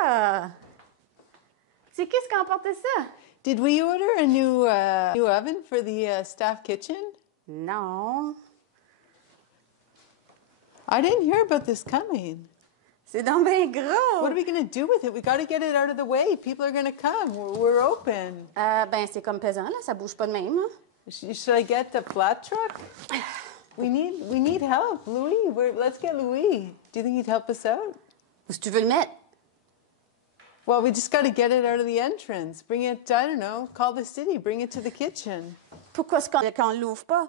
ça? C'est qu'est-ce qui a emporté ça? Did we order a new oven for the staff kitchen? Non. I didn't hear about this coming. C'est donc bien gros. What are we going to do with it? We got to get it out of the way. People are going to come. We're open. Ben, c'est comme pesant, là. Ça bouge pas de même, hein? Should I get the flat truck? We need help. Louis, let's get Louis. Do you think he'd help us out? Où est-ce que tu veux le mettre? Well, we just got to get it out of the entrance. Bring it, I don't know, call the city. Bring it to the kitchen. Pourquoi est-ce qu'on l'ouvre pas?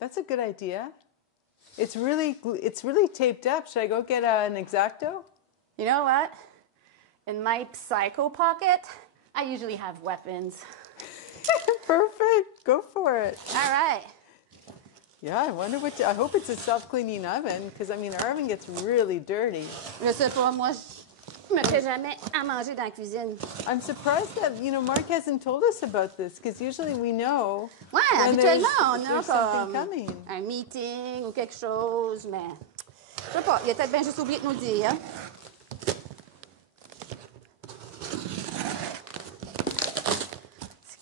That's a good idea. It's really taped up. Should I go get an X-Acto? You know what? In my psycho pocket, I usually have weapons. Perfect. Go for it. All right. Yeah, I hope it's a self-cleaning oven, because, I mean, our oven gets really dirty. Je sais pas, moi, je me fais jamais à manger dans la cuisine. I'm surprised that, Mark hasn't told us about this, because usually we know Ouais, when habituellement, on a there's something coming. un meeting ou quelque chose, mais je sais pas, il a peut-être bien juste oublié de nous dire.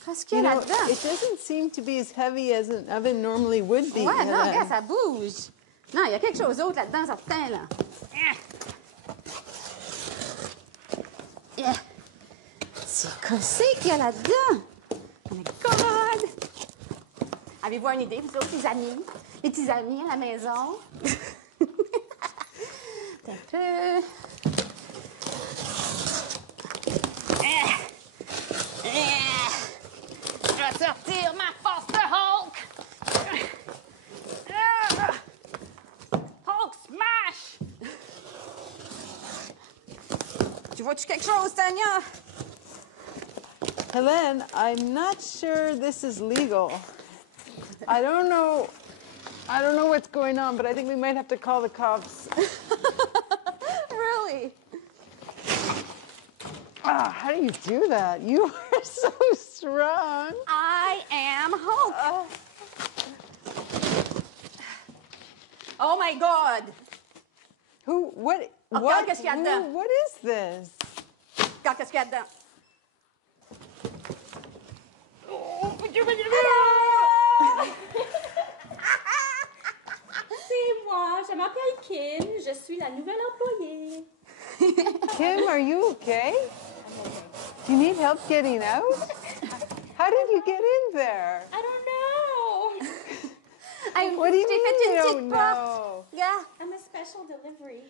Qu'est-ce qu'il y a là-dedans? It doesn't seem to be as heavy as an oven normally would be. Ouais, non, regarde, ça bouge. Non, il y a quelque chose d'autre là-dedans, certain, là. Qu'est-ce qu'il y a là-dedans? Oh my God! Avez-vous une idée, vous autres, les petits amis à la maison? Un peu. Je vais sortir ma force de Hulk! Hulk smash! Tu vois-tu quelque chose, Tania? Hélène, I'm not sure this is legal. I don't know what's going on, but I think we might have to call the cops. Really? How do you do that? You are so strong. I am Hulk. Oh my God! What qu'est-ce qu'il y a dedans? what is this? Regarde qu'est-ce qu'il y a dedans. C'est moi, je m'appelle Kim, je suis la nouvelle employée. Kim, are you okay? Do you need help getting out? How did you get in there? I don't know. What do you J'ai mean fait une you petite don't porte. know? Regarde. I'm a special delivery.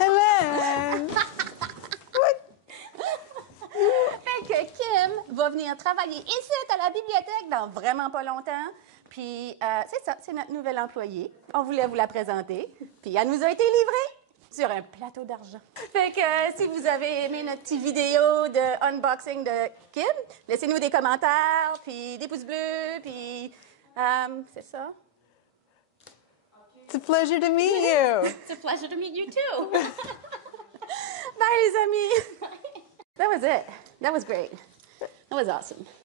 Hélène! Fait que Kim va venir travailler ici à la bibliothèque dans vraiment pas longtemps. Puis c'est ça, c'est notre nouvelle employée. On voulait vous la présenter. Puis elle nous a été livrée sur un plateau d'argent. Fait que si vous avez aimé notre petite vidéo de unboxing de Kim, laissez-nous des commentaires, puis des pouces bleus, puis c'est ça. It's a pleasure to meet you. It's a pleasure to meet you too. Bye les amis. That was it. That was great. That was awesome.